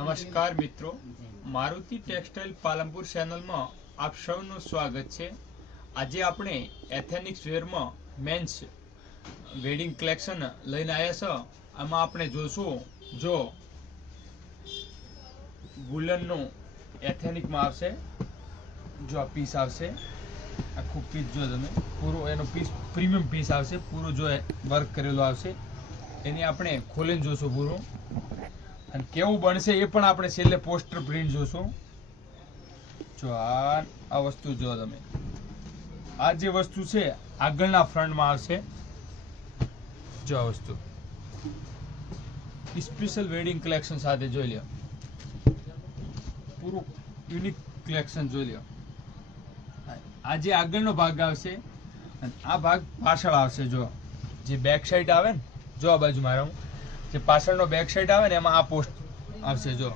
નમસ્કાર મિત્રો, મારુતિ ટેક્સટાઇલ પાલનપુર ચેનલમાં આપ સૌનું સ્વાગત છે। આજે આપણે એથેનિક્સ વેરમાં મેન્સ વેડિંગ કલેક્શન લઈને આવ્યા છે। આમાં આપણે જોશું જો વુલનનું એથેનિકમાં આવશે, જો આ પીસ આવશે, આખું પીસ જો તમે પૂરો એનો પીસ પ્રીમિયમ પીસ આવશે, પૂરો જો વર્ક કરેલો આવશે। એની આપણે ખોલીને જોશું પૂરું અને કેવું બનશે એ પણ આપણે છેલ્લે પોસ્ટર પ્રિન્ટ જોશું। જો આ વસ્તુ જો તમે આ જે વસ્તુ છે આગળના ફ્રન્ટમાં આવશે। જો આ વસ્તુ સ્પેશિયલ વેડિંગ કલેક્શન સાથે જોઈ લો, પૂરું યુનિક કલેક્શન જોઈ લો। આ જે આગળનો ભાગ આવશે અને આ ભાગ પાછળ આવશે। જો જે બેક સાઈડ આવે ને, જો આ બાજુ મારા જે પાછળનો બેક સાઈડ આવે ને એમાં આ પોસ્ટ આવશે। જો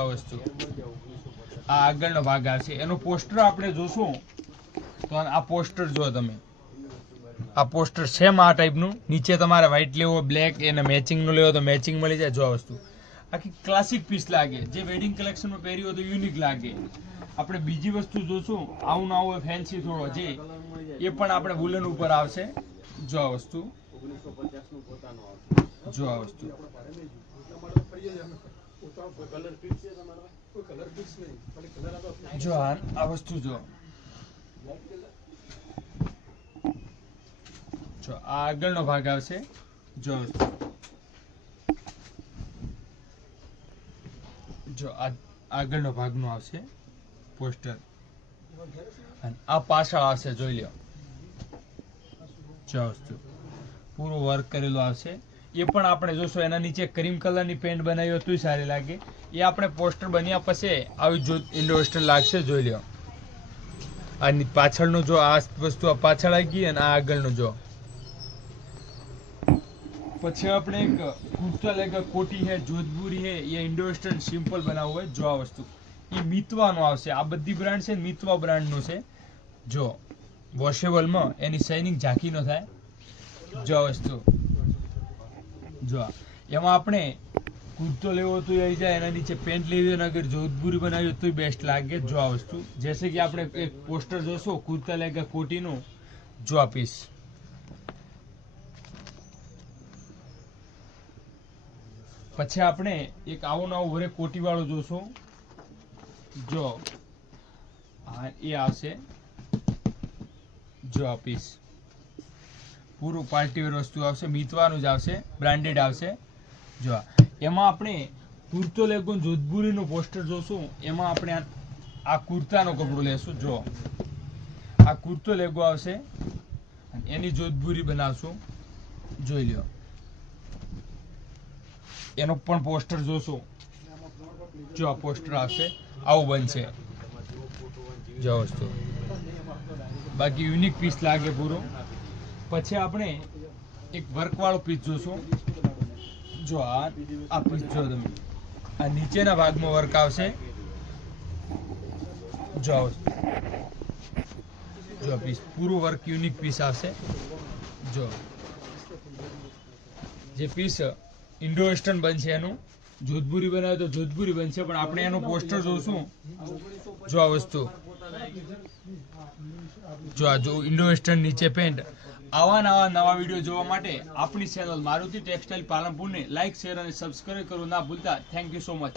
આ વસ્તુ આ આગળનો ભાગ આવશે, એનું પોસ્ટર આપણે જોશું તો આ પોસ્ટર જો તમે આ પોસ્ટર સેમ આ ટાઈપનું, નીચે તમારે વ્હાઈટ લેવો, બ્લેક એને મેચિંગનું લેવો તો મેચિંગ મળી જાય। જો આ વસ્તુ આખી ક્લાસિક પીસ લાગે, જે વેડિંગ કલેક્શનમાં પહેર્યું હોય તો યુનિક લાગે। આપણે બીજી વસ્તુ જોશું આવું ના હોય ફેન્સી થોડો, જે એ પણ આપણે વુલન ઉપર આવશે। જો આ વસ્તુ જો આ વસ્તુ જો આ વસ્તુ જો આ આગળનો ભાગ આવશે। જો આગળનો ભાગનું આવશે પોસ્ટર અને આ પાછળ આવશે। જોઈ લો, જો વસ્તુ પૂરો વર્ક કરેલો આવશે। એ પણ આપણે જોશું, એના નીચે ક્રીમ કલરની પેન્ટ બનાવી હોય તો સારી લાગે। એ આપણે પોસ્ટર બન્યા પછી આવી જો ઇન્ડો વેસ્ટર્ન લાગશે। જોઈ લો, આની પાછળનું જો આ વસ્તુ આ પાછળ આવી ગઈ અને આ આગળનું જો પછી આપણે એક કુર્તા લેગા કોટી હે, જોધપુરી હે, એ ઇન્ડો વેસ્ટર્ન સિમ્પલ બનાવવું હોય જો આ વસ્તુ એ મિતવાનું આવશે। આ બધી બ્રાન્ડ છે મિતવા બ્રાન્ડનું છે। જો વોશેબલમાં એની શાઇનિંગ ઝાંકી ન થાય। જો આ વસ્તુ જો એમાં આપણે કુર્તો લેવો તો આવી જાય, એના નીચે પેન્ટ લેવી હોય, અગર જોધપુરી બનાવી તો બેસ્ટ લાગે। જો આ વસ્તુ જैसे કે આપણે એક પોસ્ટર જોશો કુર્તા લેગા કોટીનું, જો આ પીસ પછી આપણે એક આવું નવું ભરે કોટી વાળું જોશું। જો હા એ આવશે। જો આ પીસ પૂરું પાર્ટી વેર વસ્તુ આવશે, મિતવાનું જ આવશે, બ્રાન્ડેડ આવશે। જો એમાં આપણે કુર્તો લેગો જોધપુરીનું પોસ્ટર જોશું, એમાં આપણે આ કુર્તાનો કપડો લેશું। જો આ કુર્તો લેગો આવશે, એની જોધપુરી બનાવશું। જોઈ લો, એનો પણ પોસ્ટર જોશું। જો આ પોસ્ટર આવશે, આવું બનશે। જો વસ્તુ બાકી યુનિક પીસ લાગે પૂરો। પછી આપણે એક વર્ક વાળો પીસ જોશું। જો આ પીસ જો તમે આ નીચેના ભાગમાં વર્ક આવશે। જો પીસ પૂરું વર્ક યુનિક પીસ આવશે। જો જે પીસ ઇન્ડો વેસ્ટર્ન બનશે, એનું જોધપુરી બનાવે તો જોધપુરી બનશે, પણ આપણે એનું પોસ્ટર જોશું। જો આ વસ્તુ જો ઇન્ડો વેસ્ટર્ન નીચે પેન્ટ। આવા નવા વિડીયો જોવા માટે આપણી ચેનલ મારુતિ ટેક્સટાઇલ પાલનપુરને લાઇક, શેર અને સબસ્ક્રાઇબ કરવું ના ભૂલતા। Thank you so much.